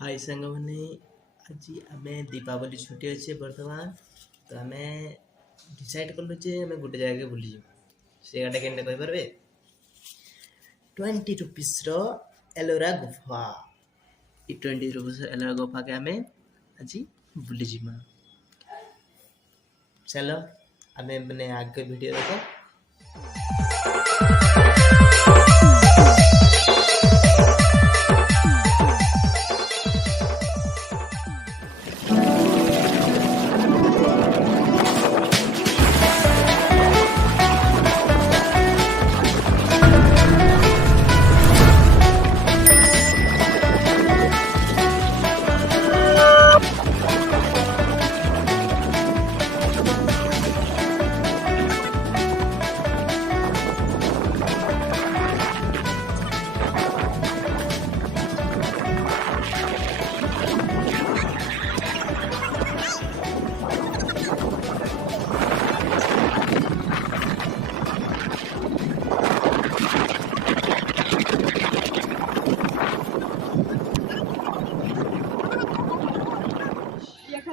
हाय सांग मैंने आज आम दीपावली छुट्टी अच्छे बर्तमान तो आम डिसाइड कलु जे आम गोटे जगह बुली से गाटा के कहींपारे 20 रुपीस एलोरा गुफा 20 रुपीस एलोरा गुफा के आम आज बुली चलो आम मैंने आगे वीडियो देखो।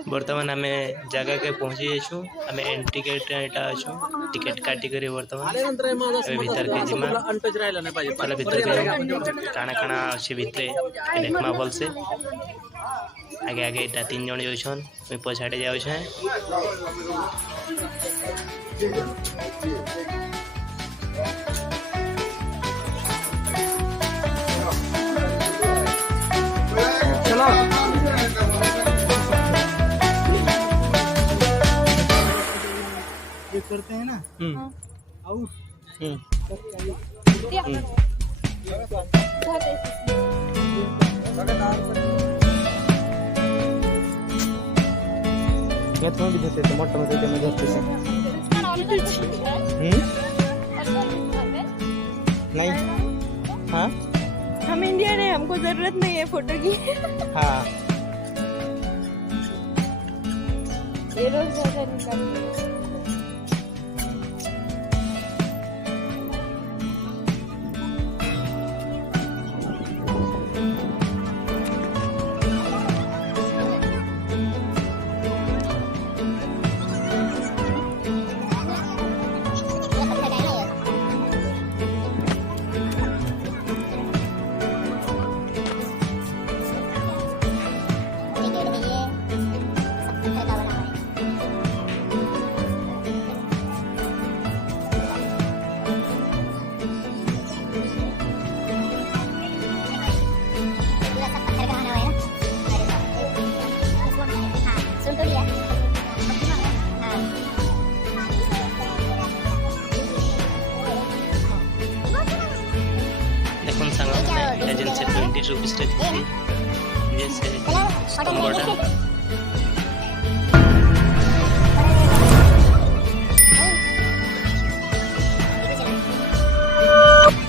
बर्तमान आम जगह के पहुँची जाइछू आम एंट्री गेट अच्छु टिकेट काटी करी बर्तमान भीतर के जिमा चलो भीतर के काना काना अच्छे भितरे देखमा भल से आगे आगे इटा 3 जन जाउछन मुई पछाड़े जाउछे। चलो करते हैं ना आउ नहीं हाँ हम इंडियन है, हमको जरूरत नहीं है फोटो की। हाँ ये रोज ज्यादा निकालते हैं। देखो सांग एजेंसी 20 रुपीस जैसे स्तंभटा